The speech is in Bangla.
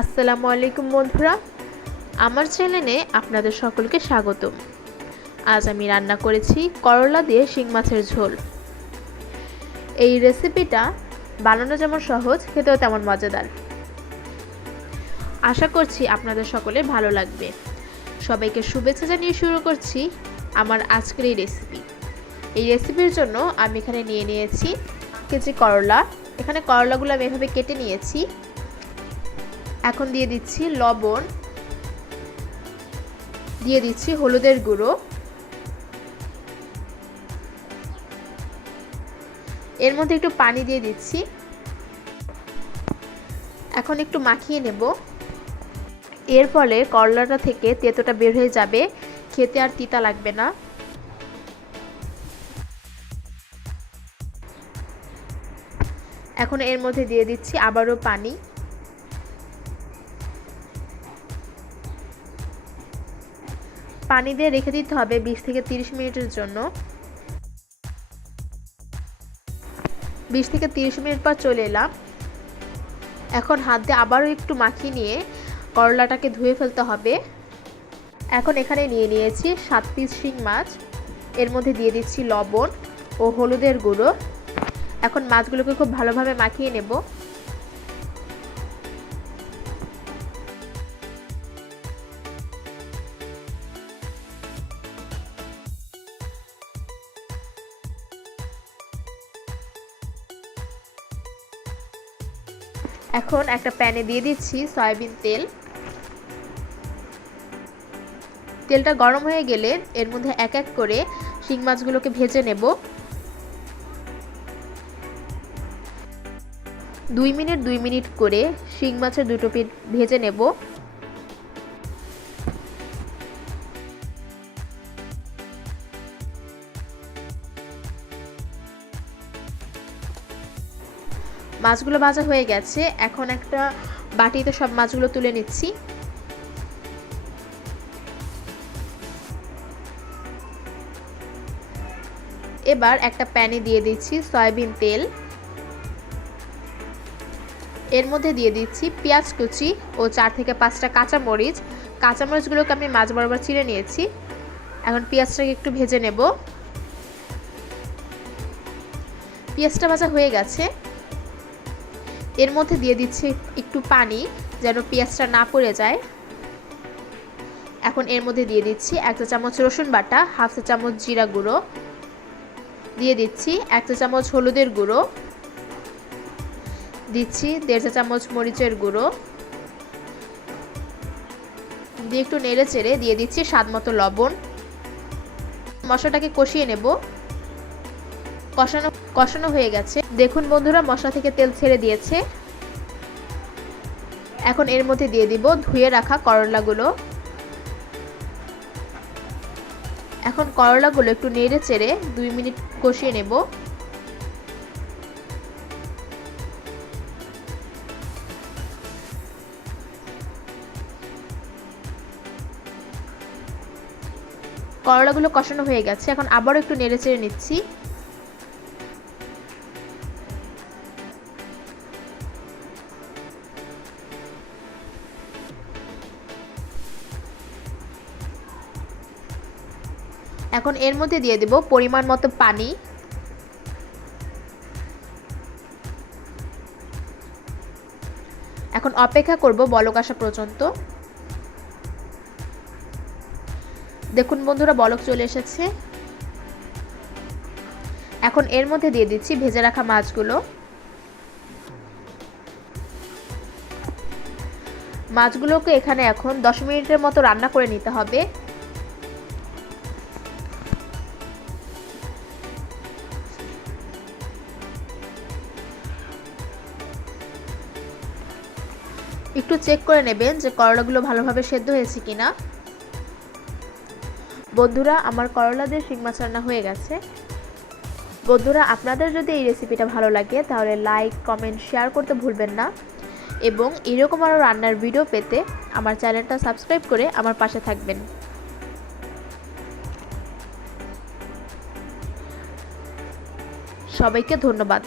আসসালামু আলাইকুম বন্ধুরা, আমার চ্যানেলে আপনাদের সকলকে স্বাগতম। আজ আমি রান্না করেছি করলা দিয়ে শিং মাছের ঝোল। এই রেসিপিটা বানানো যেমন সহজ, খেতেও তেমন মজাদার। আশা করছি আপনাদের সকলের ভালো লাগবে। সবাইকে শুভেচ্ছা জানিয়ে শুরু করছি আমার আজকের এই রেসিপি। এই রেসিপির জন্য আমি এখানে নিয়ে নিয়েছি 1 কেজি করলা। এখানে করলাগুলো আমি এভাবে কেটে নিয়েছি। এখন দিয়ে দিচ্ছি লবণ, দিয়ে দিচ্ছি হলুদের গুঁড়ো, এর মধ্যে একটু পানি দিয়ে দিচ্ছি। এখন একটু মাখিয়ে নেব। এর ফলে করলাটা থেকে তেঁতোটা বের হয়ে যাবে, খেতে আর তিতা লাগবে না। এখন এর মধ্যে দিয়ে দিচ্ছি আবারও পানি। পানি দিয়ে রেখে দিতে হবে 20 থেকে 30 মিনিটের জন্য। 20 থেকে 30 মিনিট পর চলে এলাম। এখন হাত দিয়ে আবারও একটু মাখিয়ে নিয়ে করলাটাকে ধুয়ে ফেলতে হবে। এখন এখানে নিয়ে নিয়েছি 7 পিস শিং মাছ। এর মধ্যে দিয়ে দিচ্ছি লবণ ও হলুদের গুঁড়ো। এখন মাছগুলোকে খুব ভালোভাবে মাখিয়ে নেব। এখন একটা প্যানে দিয়ে দিচ্ছি সয়াবিন তেল। তেলটা গরম হয়ে গেলে এর মধ্যে এক এক করে শিং মাছগুলোকে ভেজে নেব। 2 মিনিট করে শিং মাছের দুটো পিঠ ভেজে নেব। মাছগুলো ভাজা হয়ে গেছে। এখন একটা বাটিতে সব মাছগুলো তুলে নিচ্ছি। এবার একটা প্যানে দিয়ে দিচ্ছি সয়াবিন তেল। এর মধ্যে দিয়ে দিচ্ছি পেঁয়াজ কুচি ও 4 থেকে 5টা কাঁচামরিচ। কাঁচামরিচগুলোকে আমি মাছ বরাবর চিড়ে নিয়েছি। এখন পেঁয়াজটাকে একটু ভেজে নেব। পেঁয়াজটা ভাজা হয়ে গেছে। এর মধ্যে দিয়ে দিচ্ছি একটু পানি, যেন পেঁয়াজটা না পুড়ে যায়। এখন এর মধ্যে দিয়ে দিচ্ছি 1 চা চামচ রসুন বাটা, 1/2 চা চামচ জিরা গুঁড়ো, দিয়ে দিচ্ছি 1 চা চামচ হলুদের গুঁড়ো, দিচ্ছি 1.5 চা চামচ মরিচের গুঁড়ো, দিয়ে একটু নেড়ে চেড়ে দিয়ে দিচ্ছি স্বাদ মতো লবণ। মশলাটাকে কষিয়ে নেব। কষানো হয়ে গেছে। দেখুন বন্ধুরা, মশলা থেকে তেল ছেড়ে দিয়েছে। এখন এর মধ্যে দিয়ে দিব ধুয়ে রাখা করলাগুলো। এখন করলাগুলো একটু নেড়ে চেড়ে 2 মিনিট কষিয়ে নেব। করলাগুলো কষানো হয়ে গেছে। এখন আবারও একটু নেড়ে চেড়ে নিচ্ছি। এখন এর মধ্যে দিয়ে দেব পরিমাণ মতো পানি। এখন অপেক্ষা করব বলক আসা পর্যন্ত। দেখুন বন্ধুরা, বলক চলে এসেছে। এখন এর মধ্যে দিয়ে দিচ্ছি ভেজে রাখা মাছগুলো। মাছগুলোকে এখানে এখন 10 মিনিটের মতো রান্না করে নিতে হবে। একটু চেক করে নেবেন যে করলাগুলো ভালোভাবে সেদ্ধ হয়েছে কিনা। বন্ধুরা, আমার করলা দিয়ে শিং মাছ রান্না হয়ে গেছে। বন্ধুরা, আপনাদের যদি এই রেসিপিটা ভালো লাগে তাহলে লাইক, কমেন্ট, শেয়ার করতে ভুলবেন না এবং এরকম আরও রান্নার ভিডিও পেতে আমার চ্যানেলটা সাবস্ক্রাইব করে আমার পাশে থাকবেন। সবাইকে ধন্যবাদ।